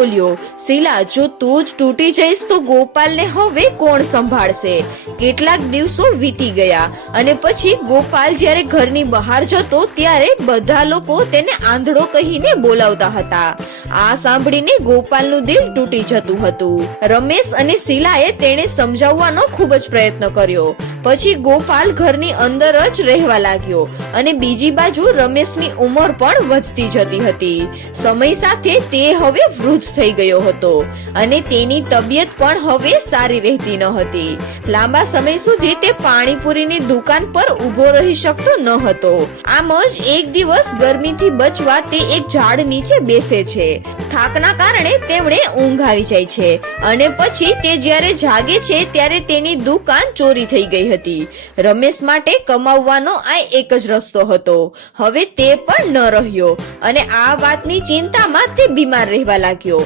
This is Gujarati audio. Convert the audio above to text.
બોલ્યો, શીલા, જો તું જ તૂટી જઈશ તો ગોપાલને હવે કોણ સંભાળશે? કેટલાક દિવસો વીતી ગયા અને પછી ગોપાલ જ્યારે ઘરની બહાર જતો ત્યારે બધા લોકો તેને આંધળો કહીને બોલાવતા હતા. આ સાંભળીને ગોપાલનું દિલ તૂટી જતું હતું. રમેશ અને શીલાએ તેને સમજાવવાનો ખૂબ જ પ્રયત્ન કર્યો. પછી ગોપાલ ઘરની અંદર જ રહેવા લાગ્યો અને બીજી બાજુ રમેશની ઉંમર પણ વધતી જતી હતી. સમય સાથે તે હવે વૃદ્ધ થઈ ગયો હતો અને તેની તબિયત પણ હવે સારી રહેતી ન હતી. લાંબા સમય સુધી તે પાણીપુરીની દુકાન પર ઉભો રહી શકતો ન હતો. આમ જ એક દિવસ ગરમીથી બચવા તે એક ઝાડ નીચે બેસે છે. થાકના કારણે તેમણે ઊંઘ આવી જાય છે અને પછી તે જ્યારે જાગે છે ત્યારે તેની દુકાન ચોરી થઈ ગઈ હતી. રમેશ માટે કમાવવાનો આ એક જ રસ્તો હતો. હવે તે પણ ન રહ્યો અને આ વાતની ચિંતામાં તે બીમાર રહેવા લાગ્યો.